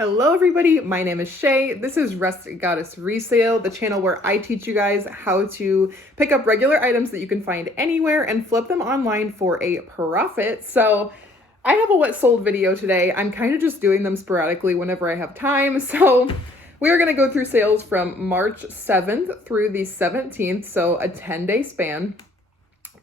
Hello everybody, my name is Shay. This is Rustic Goddess Resale, the channel where I teach you guys how to pick up regular items that you can find anywhere and flip them online for a profit. So I have a what sold video today. I'm kind of just doing them sporadically whenever I have time. So we are going to go through sales from March 7th through the 17th, so a 10-day span.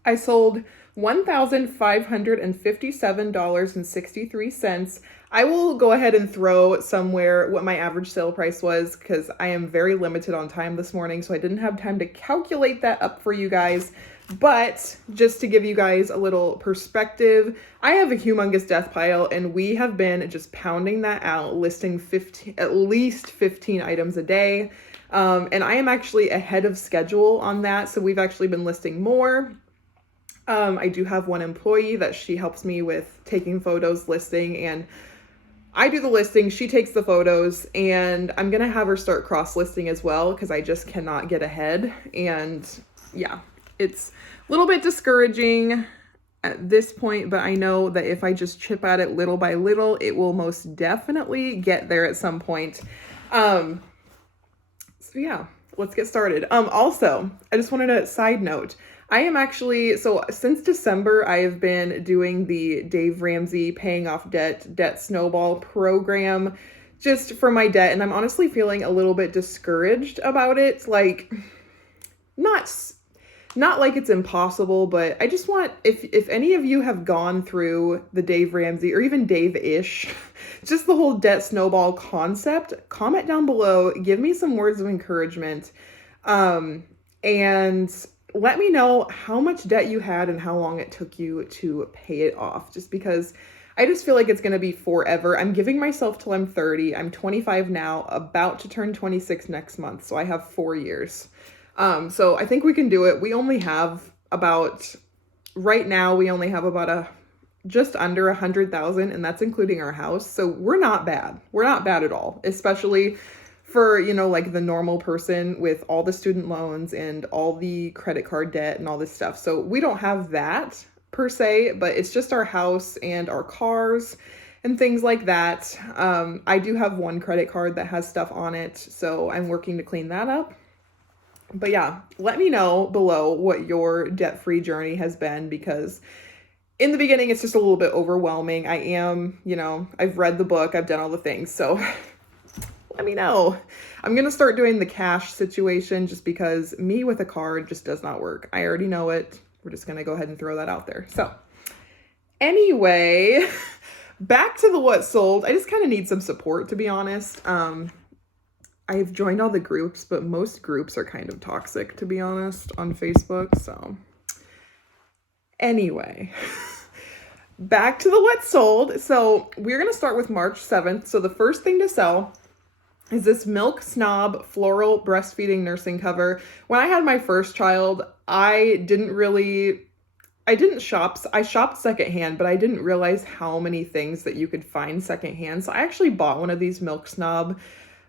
I sold $1,557.63. I will go ahead and throw somewhere what my average sale price was because I am very limited on time this morning, so I didn't have time to calculate that up for you guys. But just to give you guys a little perspective, I have a humongous death pile and we have been just pounding that out, listing at least 15 items a day. And I am actually ahead of schedule on that, so we've actually been listing more. I do have one employee that she helps me with taking photos, listing, and I do the listing, she takes the photos, and I'm going to have her start cross-listing as well because I just cannot get ahead. And yeah, it's a little bit discouraging at this point, but I know that if I just chip at it little by little, it will most definitely get there at some point. So yeah, let's get started. Also, I just wanted to side note, I am actually, so since December, I have been doing the Dave Ramsey paying off debt snowball program just for my debt. And I'm honestly feeling a little bit discouraged about it. Like, not like it's impossible, but I just want, if any of you have gone through the Dave Ramsey or even Dave-ish, just the whole debt snowball concept, comment down below, give me some words of encouragement. And let me know how much debt you had and how long it took you to pay it off, just because I just feel like it's going to be forever. I'm giving myself till I'm 30. I'm 25 now, about to turn 26 next month. So I have 4 years. So I think we can do it. We only have right now, we only have about just under 100,000, and that's including our house. So we're not bad. We're not bad at all, especially for, you know, like the normal person with all the student loans and all the credit card debt and all this stuff. So we don't have that per se, but it's just our house and our cars and things like that. I do have one credit card that has stuff on it, so I'm working to clean that up. But yeah, let me know below what your debt-free journey has been, because in the beginning, it's just a little bit overwhelming. I am, you know, I've read the book, I've done all the things, so let me know. I'm going to start doing the cash situation just because me with a card just does not work. I already know it. We're just going to go ahead and throw that out there. So anyway, back to the what sold. I just kind of need some support, to be honest. I've joined all the groups, but most groups are kind of toxic, to be honest, on Facebook. So anyway, back to the what sold. So we're going to start with March 7th. So the first thing to sell is this Milk Snob Floral Breastfeeding Nursing Cover. When I had my first child, I shopped secondhand, but I didn't realize how many things that you could find secondhand. So I actually bought one of these Milk Snob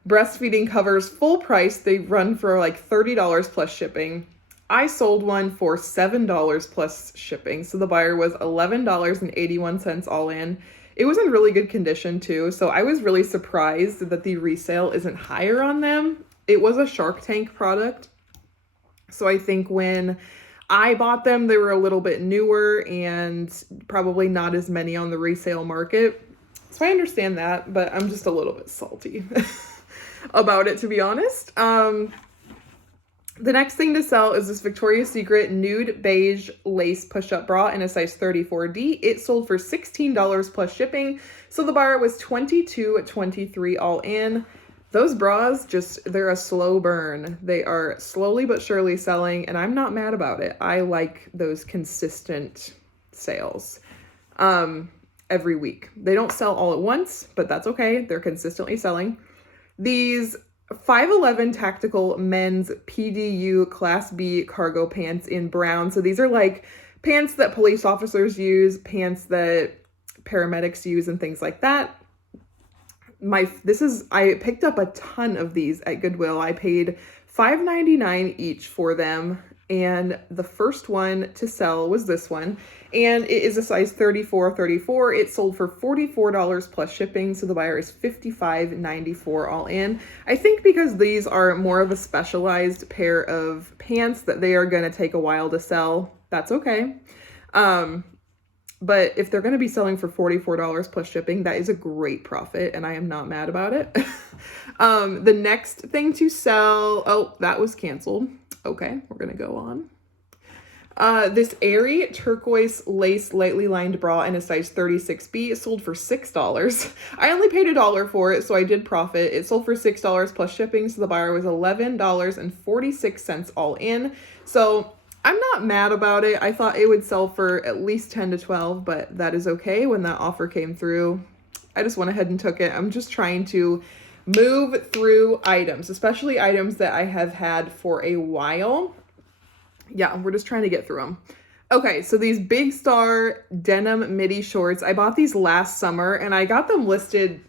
breastfeeding covers full price. They run for like $30 plus shipping. I sold one for $7 plus shipping. So the buyer was $11.81 all in. It was in really good condition too, so I was really surprised that the resale isn't higher on them. It was a Shark Tank product, so I think when I bought them, they were a little bit newer and probably not as many on the resale market. So I understand that, but I'm just a little bit salty about it, to be honest. The next thing to sell is this Victoria's Secret Nude Beige Lace Push-Up Bra in a size 34D. It sold for $16 plus shipping, so the buyer was $22.23 all in. Those bras, they're a slow burn. They are slowly but surely selling, and I'm not mad about it. I like those consistent sales every week. They don't sell all at once, but that's okay. They're consistently selling. These 511 tactical men's PDU Class B cargo pants in brown. So these are like pants that police officers use, pants that paramedics use, and things like that. I picked up a ton of these at Goodwill. I paid $5.99 each for them. And the first one to sell was this one, and it is a size 34. It sold for $44 plus shipping, so the buyer is $55.94 all in. I think because these are more of a specialized pair of pants that they are going to take a while to sell. That's okay. But if they're going to be selling for $44 plus shipping, that is a great profit, and I am not mad about it. The next thing to sell, oh, that was canceled. Okay, we're going to go on. This airy turquoise lace lightly lined bra in a size 36B sold for $6. I only paid $1 for it, so I did profit. It sold for $6 plus shipping, so the buyer was $11.46 all in. So I'm not mad about it. I thought it would sell for at least 10 to 12, but that is okay. When that offer came through, I just went ahead and took it. I'm just trying to move through items, especially items that I have had for a while. Yeah, we're just trying to get through them. Okay, so these Big Star denim midi shorts, I bought these last summer and I got them listed,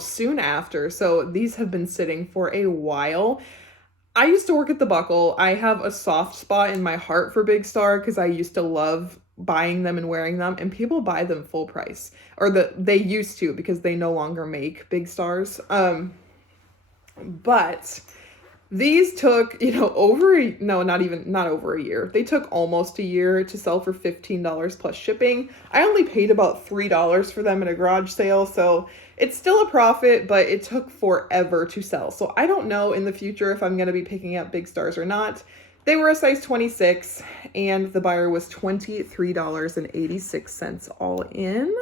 soon after. So these have been sitting for a while. I used to work at the Buckle. I have a soft spot in my heart for Big Star because I used to love buying them and wearing them, and people buy them full price, or they used to, because they no longer make Big Stars. But these took, not over a year. They took almost a year to sell for $15 plus shipping. I only paid about $3 for them at a garage sale, so it's still a profit, but it took forever to sell. So I don't know in the future if I'm going to be picking up Big Stars or not. They were a size 26, and the buyer was $23.86 all in.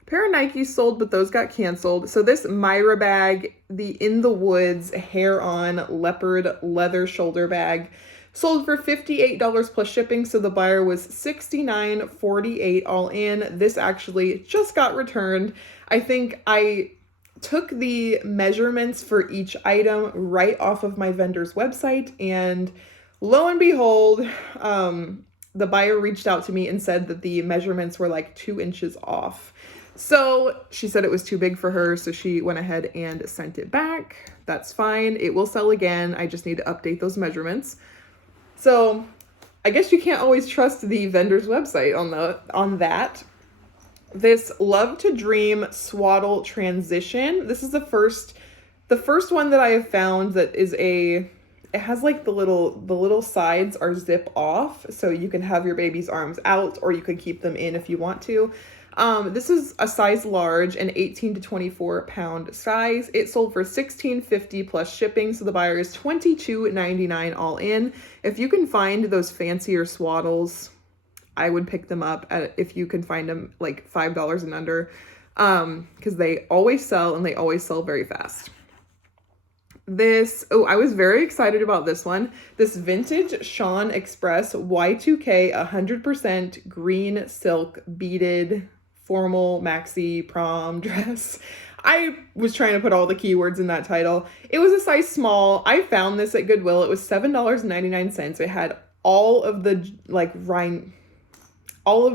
A pair of Nikes sold, but those got canceled. So this Myra bag, the In the Woods hair-on leopard leather shoulder bag, sold for $58 plus shipping, so the buyer was $69.48 all in. This actually just got returned. I think I took the measurements for each item right off of my vendor's website, and lo and behold, the buyer reached out to me and said that the measurements were like 2 inches off. So she said it was too big for her, so she went ahead and sent it back. That's fine. It will sell again. I just need to update those measurements. So I guess you can't always trust the vendor's website on that. This Love to Dream swaddle transition. This is the first one that I have found that is it has like the little sides are zip off, so you can have your baby's arms out, or you can keep them in if you want to. This is a size large, an 18 to 24 pound size. It sold for $16.50 plus shipping, so the buyer is $22.99 all in. If you can find those fancier swaddles, I would pick them up if you can find them like $5 and under, because they always sell, and they always sell very fast. I was very excited about this one. This vintage Sean Express Y2K 100% green silk beaded formal maxi prom dress. I was trying to put all the keywords in that title. It was a size small. I found this at Goodwill. It was $7.99. It had all of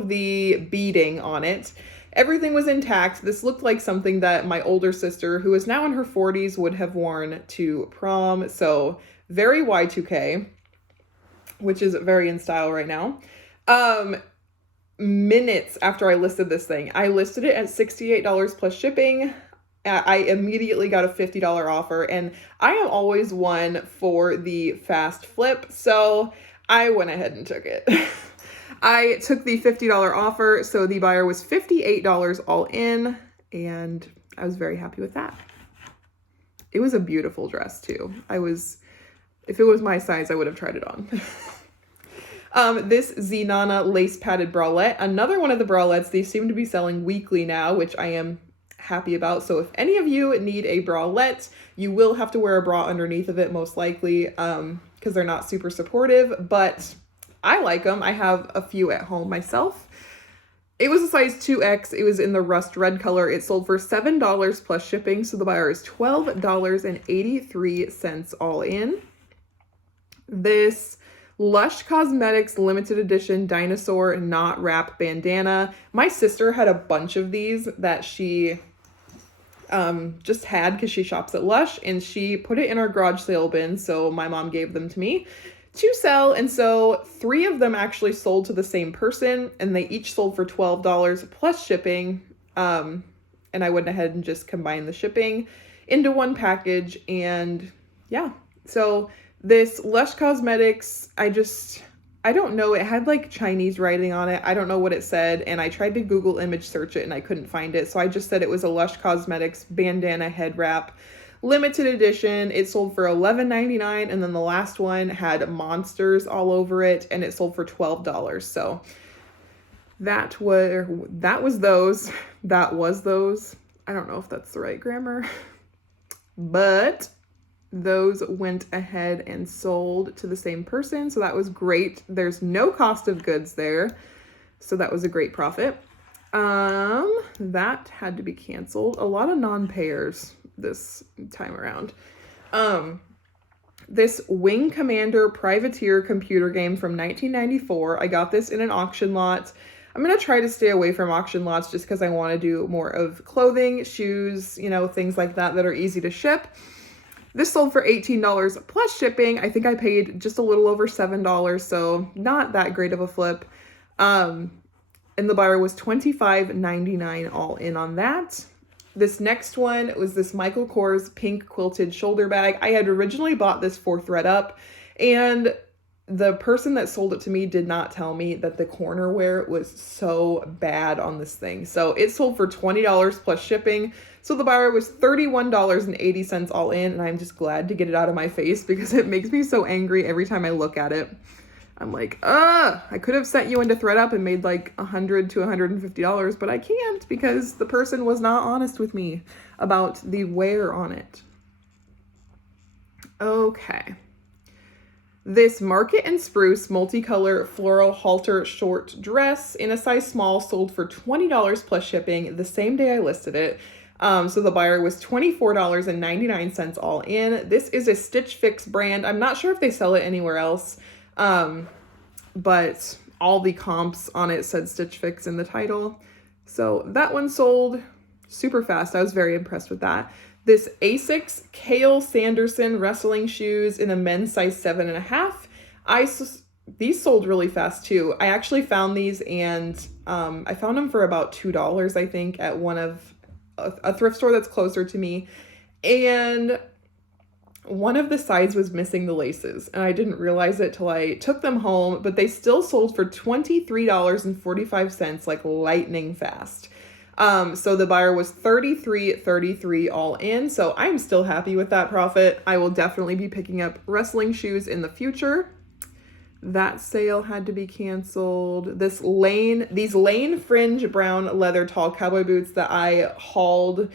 the beading on it. Everything was intact. This looked like something that my older sister, who is now in her 40s, would have worn to prom. So very Y2K, which is very in style right now. Minutes after I listed this thing, I listed it at $68 plus shipping. I immediately got a $50 offer, and I am always one for the fast flip. So I went ahead and took it. I took the $50 offer, so the buyer was $58 all in, and I was very happy with that. It was a beautiful dress too. If it was my size, I would have tried it on. This Zenana lace padded bralette, another one of the bralettes. These seem to be selling weekly now, which I am happy about. So if any of you need a bralette, you will have to wear a bra underneath of it, most likely, because they're not super supportive, but I like them. I have a few at home myself. It was a size 2X. It was in the rust red color. It sold for $7 plus shipping, so the buyer is $12.83 all in. This Lush Cosmetics limited edition dinosaur knot wrap bandana. My sister had a bunch of these that she just had because she shops at Lush, and she put it in our garage sale bin, so my mom gave them to me to sell, and so 3 of them actually sold to the same person, and they each sold for $12 plus shipping. And I went ahead and just combined the shipping into one package, and yeah. So this Lush Cosmetics, I don't know, it had like Chinese writing on it. I don't know what it said, and I tried to Google image search it and I couldn't find it. So I just said it was a Lush Cosmetics bandana head wrap, limited edition. It sold for $11.99, and then the last one had monsters all over it, and it sold for $12. So that was those. I don't know if that's the right grammar, but those went ahead and sold to the same person. So that was great. There's no cost of goods there. So that was a great profit. That had to be canceled. A lot of non-payers this time around. This Wing Commander Privateer computer game from 1994. I got this in an auction lot. I'm going to try to stay away from auction lots just because I want to do more of clothing, shoes, you know, things like that are easy to ship. This sold for $18 plus shipping. I think I paid just a little over $7, so not that great of a flip. And the buyer was $25.99 all in on that. This next one was this Michael Kors pink quilted shoulder bag. I had originally bought this for ThredUp, and the person that sold it to me did not tell me that the corner wear was so bad on this thing. So it sold for $20 plus shipping. So the buyer was $31.80 all in, and I'm just glad to get it out of my face because it makes me so angry every time I look at it. I'm like, I could have sent you into ThredUp and made like $100 to $150, but I can't because the person was not honest with me about the wear on it. Okay. This Market and Spruce multicolor floral halter short dress in a size small sold for $20 plus shipping the same day I listed it. So the buyer was $24.99 all in. This is a Stitch Fix brand. I'm not sure if they sell it anywhere else. But all the comps on it said Stitch Fix in the title. So that one sold super fast. I was very impressed with that. This Asics Kale Sanderson wrestling shoes in a men's size 7.5. These sold really fast too. I actually found these, and I found them for about $2, I think, at one of a thrift store that's closer to me. And one of the sides was missing the laces, and I didn't realize it till I took them home, but they still sold for $23.45, like lightning fast. So the buyer was $33.33 all in. So I'm still happy with that profit. I will definitely be picking up wrestling shoes in the future. That sale had to be canceled. These Lane fringe brown leather tall cowboy boots that I hauled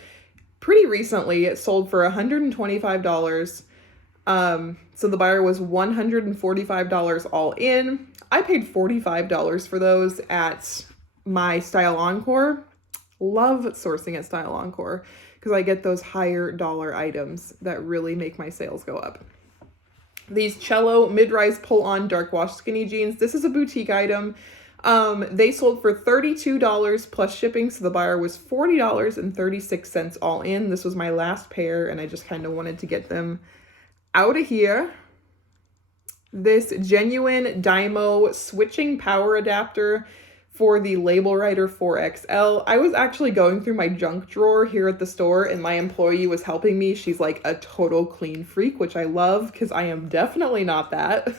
pretty recently, it sold for $125. So the buyer was $145 all in. I paid $45 for those at my Style Encore. Love sourcing at Style Encore because I get those higher dollar items that really make my sales go up. These Cello mid-rise pull-on dark wash skinny jeans. This is a boutique item. They sold for $32 plus shipping, so the buyer was $40.36 all in. This was my last pair, and I just kind of wanted to get them out of here. This genuine Dymo switching power adapter for the Label Writer 4XL. I was actually going through my junk drawer here at the store, and my employee was helping me. She's like a total clean freak, which I love because I am definitely not that.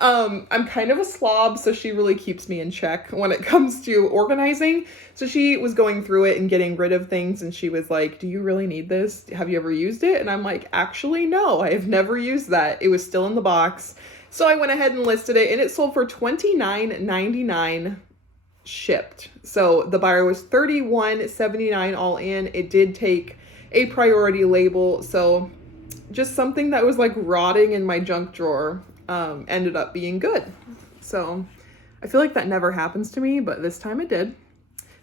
I'm kind of a slob, so she really keeps me in check when it comes to organizing. So she was going through it and getting rid of things, and she was like, "Do you really need this? Have you ever used it?" And I'm like, "Actually, no, I have never used that." It was still in the box. So I went ahead and listed it, and it sold for $29.99 shipped. So the buyer was $31.79 all in. It did take a priority label, so just something that was like rotting in my junk drawer ended up being good. So I feel like that never happens to me, but this time it did.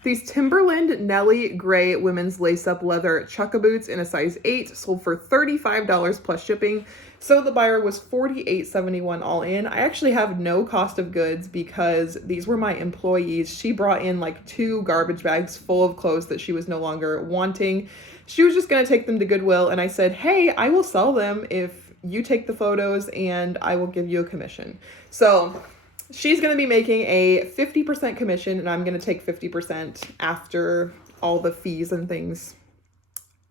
These Timberland Nelly gray women's lace-up leather chukka boots in a size 8 sold for $35 plus shipping. So the buyer was $48.71 all in. I actually have no cost of goods because these were my employees. She brought in like 2 garbage bags full of clothes that she was no longer wanting. She was just going to take them to Goodwill, and I said, "Hey, I will sell them if you take the photos and I will give you a commission. So she's going to be making a 50% commission and I'm going to take 50% after all the fees and things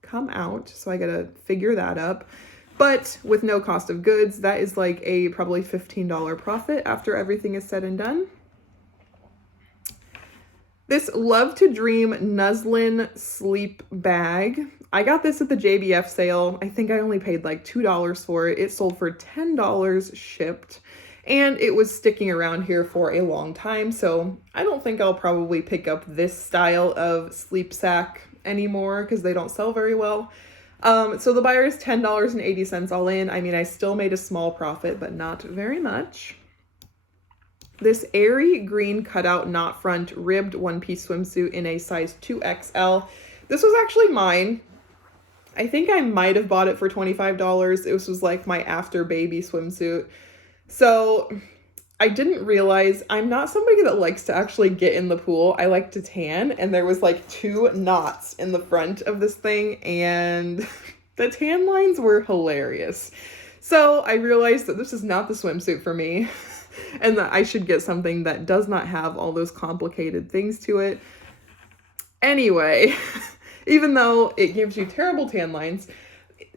come out. So I got to figure that up. But with no cost of goods, that is like a probably $15 profit after everything is said and done. This Love to Dream Nuzzlin sleep bag. I got this at the JBF sale. I think I only paid like $2 for it. It sold for $10 shipped. And it was sticking around here for a long time. So I don't think I'll probably pick up this style of sleep sack anymore because they don't sell very well. So the buyer is $10.80 all in. I mean, I still made a small profit, but not very much. This airy green cutout knot front ribbed one-piece swimsuit in a size 2XL. This was actually mine. I think I might have bought it for $25. This was like my after baby swimsuit. So I didn't realize I'm not somebody that likes to actually get in the pool. I like to tan, and there was like 2 knots in the front of this thing, and the tan lines were hilarious. So I realized that this is not the swimsuit for me. And that I should get something that does not have all those complicated things to it. Anyway, even though it gives you terrible tan lines,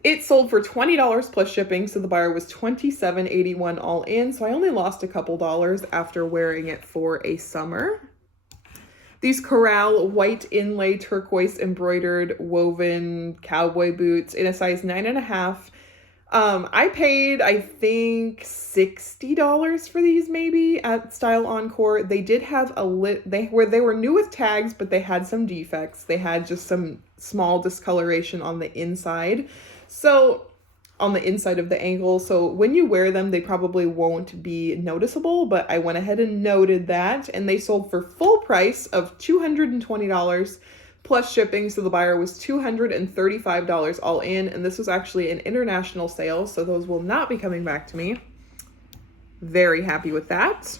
it sold for $20 plus shipping, so the buyer was $27.81 all in, so I only lost a couple dollars after wearing it for a summer. These Corral white inlay turquoise embroidered woven cowboy boots in a size 9.5. I paid, I think, $60 for these maybe at Style Encore. They did have they were new with tags, but they had some defects. They had just some small discoloration on the inside. So on the inside of the ankle. So when you wear them, they probably won't be noticeable, but I went ahead and noted that, and they sold for full price of $220 plus shipping, so the buyer was $235 all in, and this was actually an international sale, so those will not be coming back to me. Very happy with that.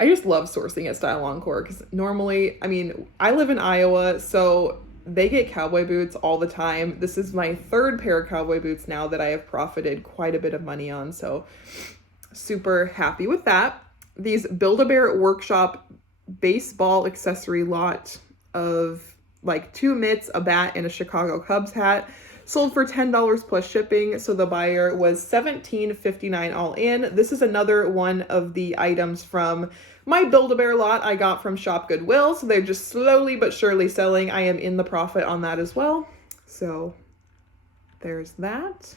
I just love sourcing at Style Encore because normally, I mean, I live in Iowa, so they get cowboy boots all the time. This is my 3rd pair of cowboy boots now that I have profited quite a bit of money on, so super happy with that. These Build-A-Bear Workshop baseball accessory lot of like 2 mitts, a bat, and a Chicago Cubs hat sold for $10 plus shipping, so the buyer was $17.59 all in. This is another one of the items from my Build-A-Bear lot I got from Shop Goodwill, so they're just slowly but surely selling. I am in the profit on that as well, so there's that.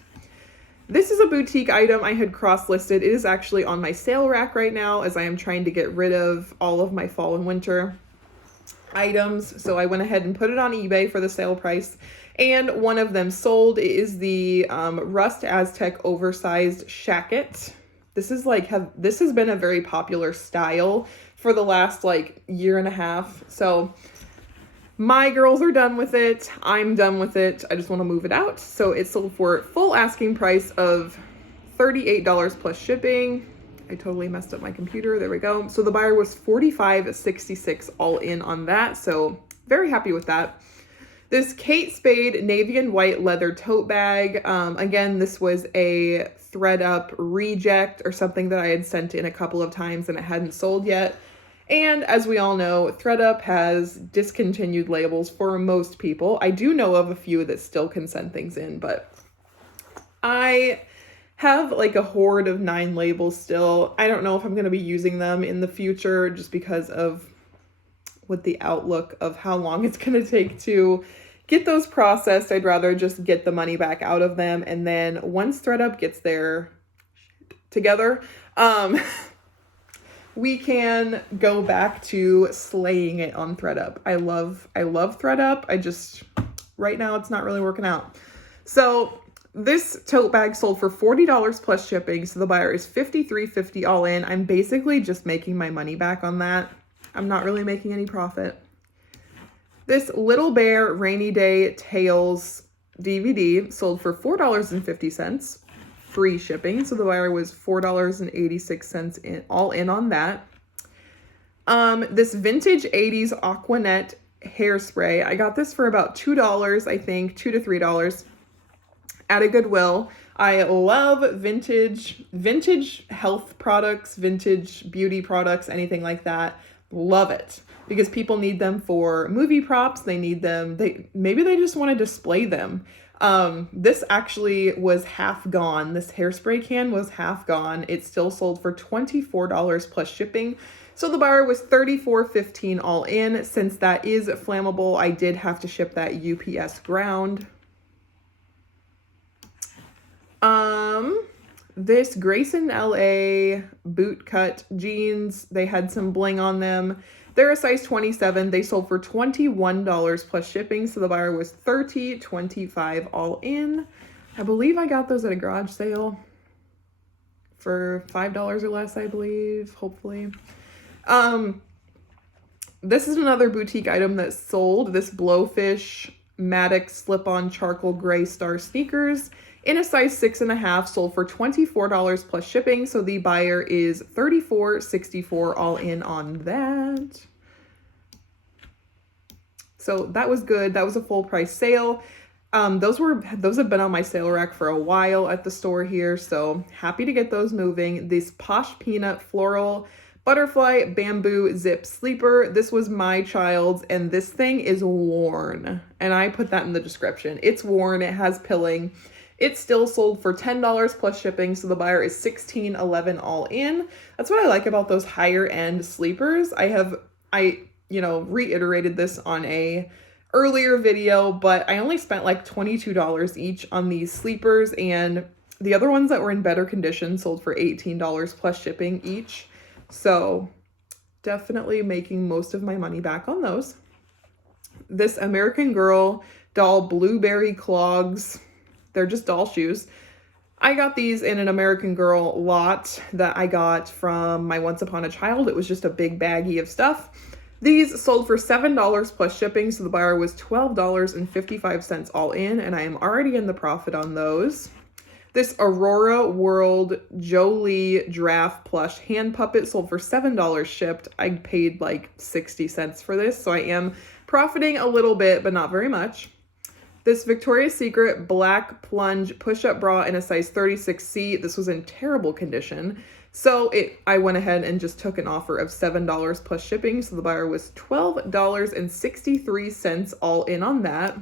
This is a boutique item I had cross-listed. It is actually on my sale rack right now as I am trying to get rid of all of my fall and winter items, so I went ahead and put it on eBay for the sale price, and one of them sold. It is the Rust Aztec oversized shacket. This is like this has been a very popular style for the last like year and a half, so my girls are done with it. I'm done with it. I just want to move it out. So it sold for full asking price of $38 plus shipping. I totally messed up my computer. There we go. So the buyer was $45.66 all in on that. So very happy with that. This Kate Spade navy and white leather tote bag. Again, this was a thread up reject or something that I had sent in a couple of times and it hadn't sold yet. And as we all know, ThredUp has discontinued labels for most people. I do know of a few that still can send things in, but I have like a hoard of 9 labels still. I don't know if I'm going to be using them in the future just because of with the outlook of how long it's going to take to get those processed. I'd rather just get the money back out of them. And then once ThredUp gets their shit together, we can go back to slaying it on ThredUp. I love ThredUp. Right now it's not really working out. So this tote bag sold for $40 plus shipping, so the buyer is $53.50 all in. I'm basically just making my money back on that. I'm not really making any profit. This Little Bear Rainy Day Tales DVD sold for $4.50, free shipping, so the buyer was $4.86 all in on that. This vintage 80s Aquanet hairspray, I got this for about $2, I think, $2 to $3. at a Goodwill. I love vintage health products, vintage beauty products, anything like that. Love it because people need them for movie props. They need them. Maybe they just want to display them. This actually was half gone. This hairspray can was half gone. It still sold for $24 plus shipping. So the buyer was $34.15 all in. Since that is flammable, I did have to ship that UPS ground. This Grayson LA bootcut jeans, they had some bling on them. They're a size 27. They sold for $21 plus shipping. So the buyer was $30.25 all in. I believe I got those at a garage sale for $5 or less, I believe, hopefully. This is another boutique item that sold. This Blowfish Matic slip-on charcoal gray star sneakers in a size 6.5 sold for $24 plus shipping. So the buyer is $34.64 all in on that. So that was good. That was a full price sale. Those have been on my sale rack for a while at the store here. So happy to get those moving. This Posh Peanut Floral Butterfly Bamboo Zip Sleeper. This was my child's and this thing is worn. And I put that in the description. It's worn. It has pilling. It still sold for $10 plus shipping, so the buyer is $16.11 all in. That's what I like about those higher end sleepers. I reiterated this on a earlier video, but I only spent like $22 each on these sleepers, and the other ones that were in better condition sold for $18 plus shipping each. So definitely making most of my money back on those. This American Girl doll blueberry clogs. They're just doll shoes. I got these in an American Girl lot that I got from my Once Upon a Child. It was just a big baggie of stuff. These sold for $7 plus shipping, so the buyer was $12.55 all in, and I am already in the profit on those. This Aurora World Jolie Giraffe Plush Hand Puppet sold for $7 shipped. I paid like 60 cents for this, so I am profiting a little bit, but not very much. This Victoria's Secret Black Plunge Push-Up Bra in a size 36C. This was in terrible condition. So I went ahead and just took an offer of $7 plus shipping. So the buyer was $12.63 all in on that.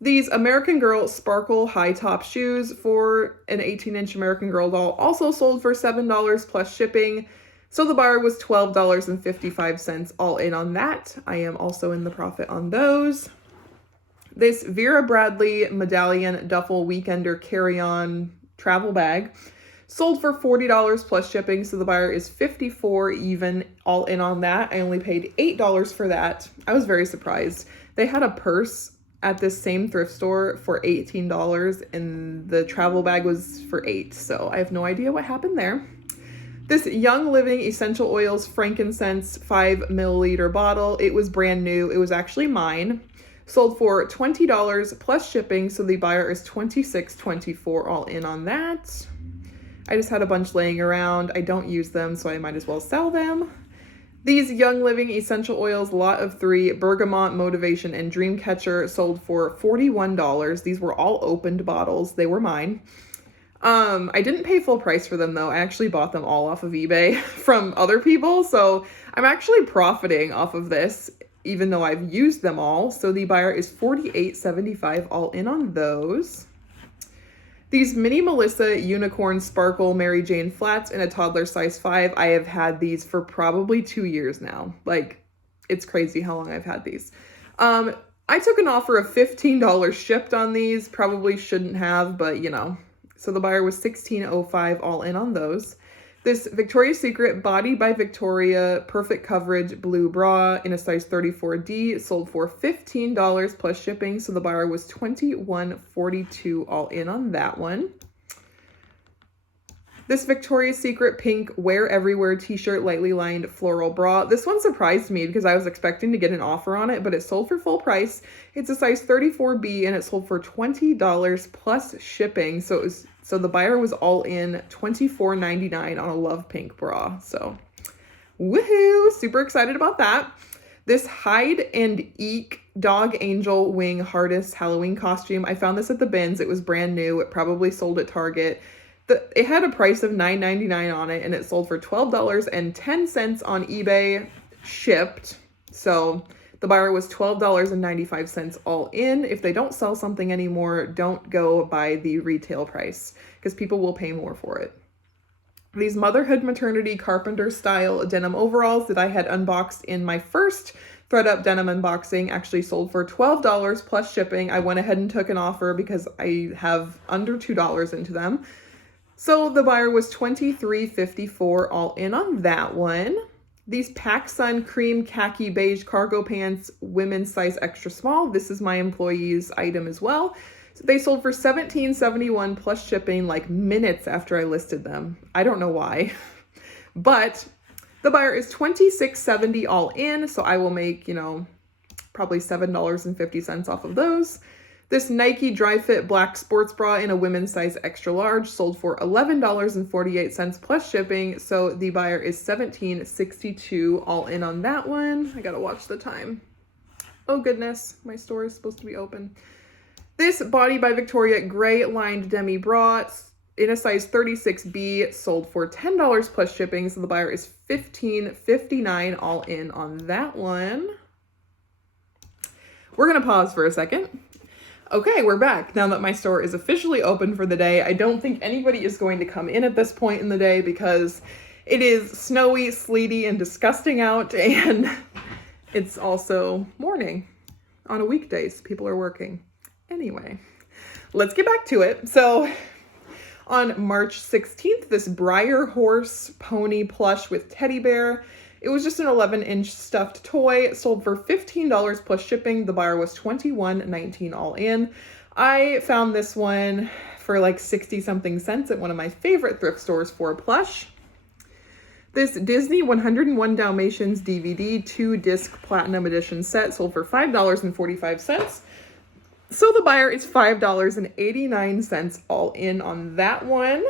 These American Girl Sparkle High Top Shoes for an 18-inch American Girl doll also sold for $7 plus shipping. So the buyer was $12.55 all in on that. I am also in the profit on those. This Vera Bradley Medallion Duffel Weekender Carry-On Travel Bag sold for $40 plus shipping, so the buyer is $54 even all in on that. I only paid $8 for that. I was very surprised. They had a purse at this same thrift store for $18 and the travel bag was for $8, so I have no idea what happened there. This Young Living Essential Oils Frankincense 5 milliliter bottle. It was brand new. It was actually mine. Sold for $20 plus shipping, so the buyer is $26.24 all in on that. I just had a bunch laying around. I don't use them, so I might as well sell them. These Young Living Essential Oils Lot of 3 Bergamot Motivation and Dreamcatcher sold for $41. These were all opened bottles. They were mine. I didn't pay full price for them though. I actually bought them all off of eBay from other people, so I'm actually profiting off of this, even though I've used them all. So the buyer is $48.75 all in on those. These Mini Melissa Unicorn Sparkle Mary Jane Flats in a toddler size 5. I have had these for probably 2 years now. Like, it's crazy how long I've had these. I took an offer of $15 shipped on these. Probably shouldn't have, but you know. So the buyer was $16.05 all in on those. This Victoria's Secret Body by Victoria Perfect Coverage Blue Bra in a size 34D sold for $15 plus shipping, so the buyer was $21.42 all in on that one. This Victoria's Secret Pink Wear Everywhere T-shirt lightly lined floral bra. This one surprised me because I was expecting to get an offer on it, but it sold for full price. It's a size 34B and it sold for $20 plus shipping, so the buyer was all in $24.99 on a Love Pink bra. So, woohoo! Super excited about that. This Hide and Eek Dog Angel Wing Hardest Halloween costume. I found this at the bins. It was brand new. It probably sold at Target. It had a price of $9.99 on it, and it sold for $12.10 on eBay, shipped. So the buyer was $12.95 all in. If they don't sell something anymore, don't go by the retail price because people will pay more for it. These Motherhood Maternity Carpenter style denim overalls that I had unboxed in my first thread up denim unboxing actually sold for $12 plus shipping. I went ahead and took an offer because I have under $2 into them. So the buyer was $23.54 all in on that one. These Pacsun cream khaki beige cargo pants, women's size extra small. This is my employee's item as well. So they sold for $17.71 plus shipping like minutes after I listed them. I don't know why, but the buyer is $26.70 all in. So I will make, probably $7.50 off of those. This Nike Dry Fit black sports bra in a women's size extra large sold for $11.48 plus shipping. So the buyer is $17.62 all in on that one. I gotta watch the time. Oh goodness, my store is supposed to be open. This Body by Victoria gray lined demi bra in a size 36B sold for $10 plus shipping. So the buyer is $15.59 all in on that one. We're gonna pause for a second. Okay, we're back. Now that my store is officially open for the day, I don't think anybody is going to come in at this point in the day because it is snowy, sleety, and disgusting out, and it's also morning. On a weekdays, people are working. Anyway, let's get back to it. So on March 16th, this Briar Horse pony plush with teddy bear. It was just an 11-inch stuffed toy. It sold for $15 plus shipping. The buyer was $21.19 all in. I found this one for like 60-something cents at one of my favorite thrift stores for a plush. This Disney 101 Dalmatians DVD 2-disc platinum edition set sold for $5.45. So the buyer is $5.89 all in on that one.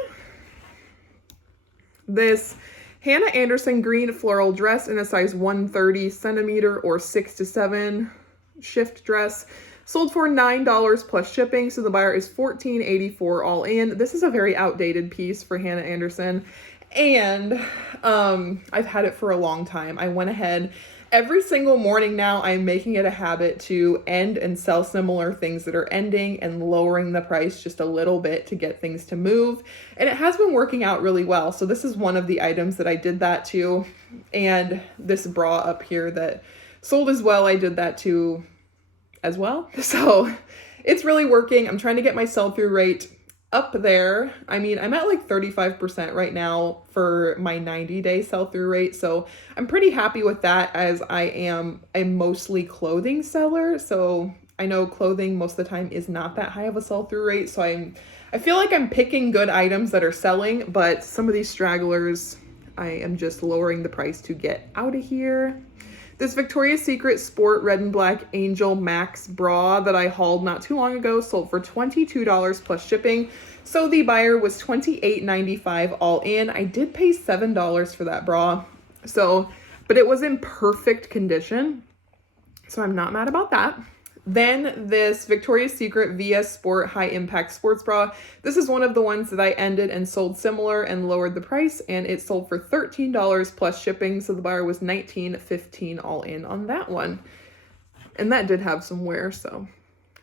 This Hannah Anderson green floral dress in a size 130 centimeter or 6 to 7 shift dress sold for $9 plus shipping. So the buyer is $14.84 all in. This is a very outdated piece for Hannah Anderson, and I've had it for a long time. I went ahead every single morning now. I'm making it a habit to end and sell similar things that are ending and lowering the price just a little bit to get things to move. And it has been working out really well. So this is one of the items that I did that to. And this bra up here that sold as well, I did that to as well. So it's really working. I'm trying to get my sell-through rate up there. I mean, I'm at like 35% right now for my 90-day sell-through rate. So I'm pretty happy with that, as I am a mostly clothing seller. So I know clothing most of the time is not that high of a sell-through rate. So I feel like I'm picking good items that are selling, but some of these stragglers, I am just lowering the price to get out of here. This Victoria's Secret Sport Red and Black Angel Max bra that I hauled not too long ago sold for $22 plus shipping. So the buyer was $28.95 all in. I did pay $7 for that bra. But it was in perfect condition. So I'm not mad about that. Then this Victoria's Secret VS Sport High Impact Sports Bra. This is one of the ones that I ended and sold similar and lowered the price, and it sold for $13 plus shipping. So the buyer was $19.15 all in on that one. And that did have some wear, so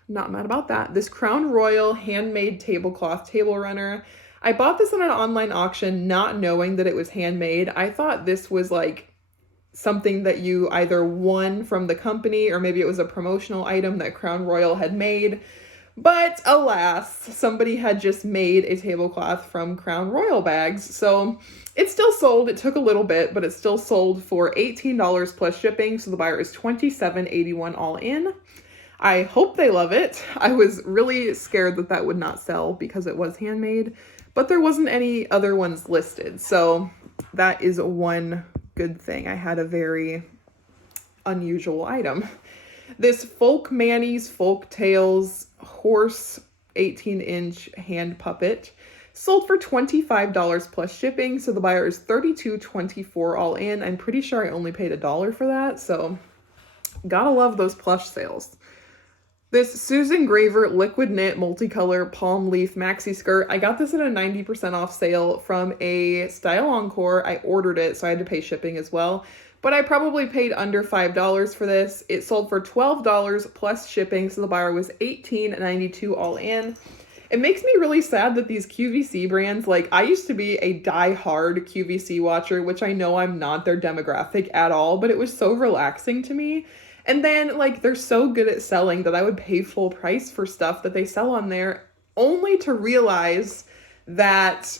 not mad about that. This Crown Royal Handmade Tablecloth Table Runner. I bought this on an online auction not knowing that it was handmade. I thought this was like something that you either won from the company or maybe it was a promotional item that Crown Royal had made. But alas, somebody had just made a tablecloth from Crown Royal bags. So it still sold. It took a little bit, but it still sold for $18 plus shipping. So the buyer is $27.81 all in. I hope they love it. I was really scared that that would not sell because it was handmade, but there wasn't any other ones listed. So that is one good thing. I had a very unusual item. This Folk Manny's Folk Tales horse 18-inch hand puppet sold for $25 plus shipping. So the buyer is $32.24 all in. I'm pretty sure I only paid $1 for that. So Gotta love those plush sales. This Susan Graver liquid knit multicolor palm leaf maxi skirt. I got this at a 90% off sale from a Style Encore. I ordered it, so I had to pay shipping as well. But I probably paid under $5 for this. It sold for $12 plus shipping, so the buyer was $18.92 all in. It makes me really sad that these QVC brands, like I used to be a die-hard QVC watcher, which I know I'm not their demographic at all, but it was so relaxing to me. And then, like, they're so good at selling that I would pay full price for stuff that they sell on there, only to realize that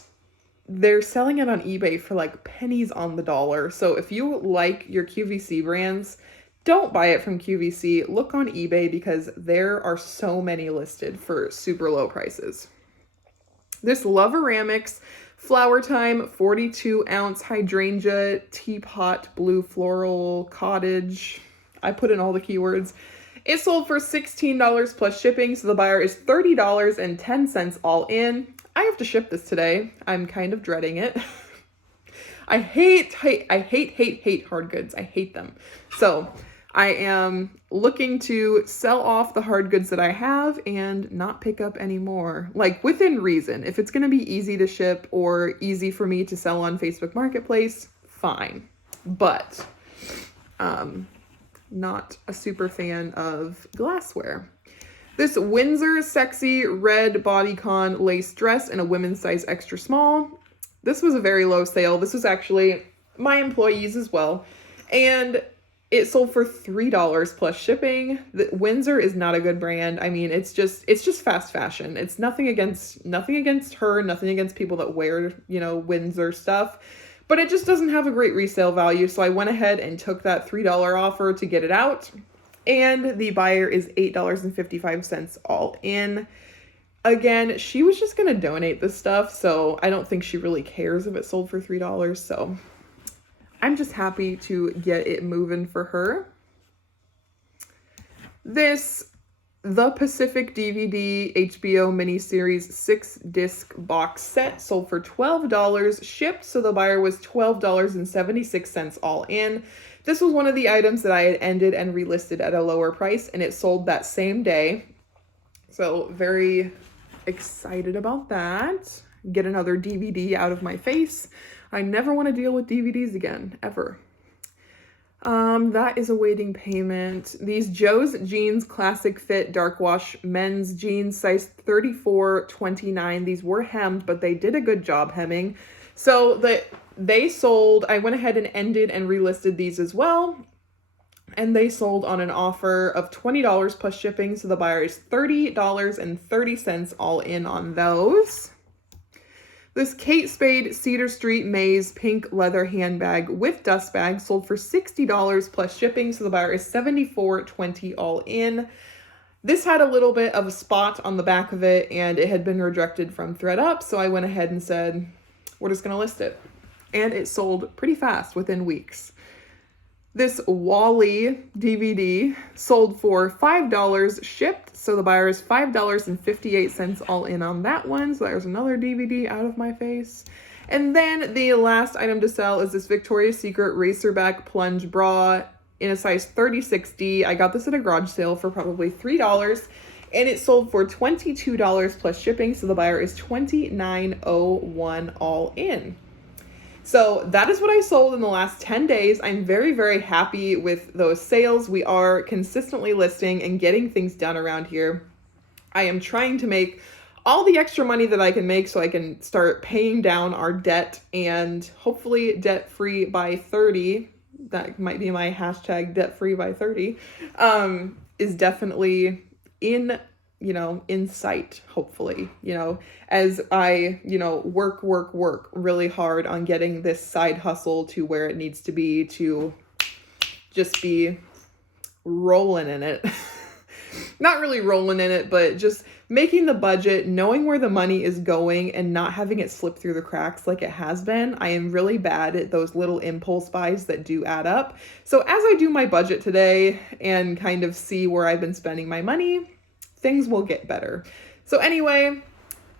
they're selling it on eBay for, like, pennies on the dollar. So if you like your QVC brands, don't buy it from QVC. Look on eBay because there are so many listed for super low prices. This Loveramics Flower Time 42-ounce hydrangea teapot blue floral cottage. I put in all the keywords. It sold for $16 plus shipping, so the buyer is $30.10 all in. I have to ship this today. I'm kind of dreading it. I hate hard goods. I hate them. So I am looking to sell off the hard goods that I have and not pick up any more. Like, within reason. If it's going to be easy to ship or easy for me to sell on Facebook Marketplace, fine. But, not a super fan of glassware. This Windsor Sexy Red Bodycon lace dress in a women's size extra small. This was a very low sale. This was actually my employees as well. And it sold for $3 plus shipping. The Windsor is not a good brand. I mean, it's just fast fashion. It's nothing against her, nothing against people that wear, Windsor stuff. But it just doesn't have a great resale value, so I went ahead and took that $3 offer to get it out. And the buyer is $8.55 all in. Again, she was just going to donate this stuff, so I don't think she really cares if it sold for $3. So I'm just happy to get it moving for her. This The Pacific DVD HBO miniseries 6-disc box set sold for $12 shipped, so the buyer was $12.76 all in. This was one of the items that I had ended and relisted at a lower price, and it sold that same day. So very excited about that. Get another DVD out of my face. I never want to deal with DVDs again, ever. That is awaiting payment. These Joe's Jeans Classic Fit Dark Wash men's jeans, size 34-29. These were hemmed, but they did a good job hemming. So they sold, I went ahead and ended and relisted these as well. And they sold on an offer of $20 plus shipping. So the buyer is $30.30 all in on those. This Kate Spade Cedar Street Maze pink leather handbag with dust bag sold for $60 plus shipping. So the buyer is $74.20 all in. This had a little bit of a spot on the back of it and it had been rejected from ThreadUp. So I went ahead and said, we're just going to list it. And it sold pretty fast within weeks. This Wally DVD sold for $5 shipped, so the buyer is $5.58 all in on that one. So there's another DVD out of my face. And then the last item to sell is this Victoria's Secret Racerback Plunge Bra in a size 36D. I got this at a garage sale for probably $3, and it sold for $22 plus shipping, so the buyer is $29.01 all in. So that is what I sold in the last 10 days. I'm very, very happy with those sales. We are consistently listing and getting things done around here. I am trying to make all the extra money that I can make so I can start paying down our debt and hopefully debt-free by 30. That might be my hashtag debt-free by 30, is definitely in sight, hopefully, as I, work really hard on getting this side hustle to where it needs to be to just be rolling in it. Not really rolling in it, but just making the budget, knowing where the money is going and not having it slip through the cracks like it has been. I am really bad at those little impulse buys that do add up. So as I do my budget today and kind of see where I've been spending my money, things will get better. So anyway,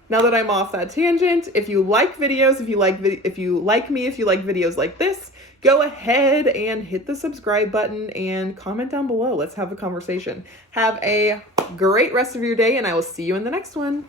now that I'm off that tangent, if you like videos, if you like videos like this, go ahead and hit the subscribe button and comment down below. Let's have a conversation. Have a great rest of your day, and I will see you in the next one.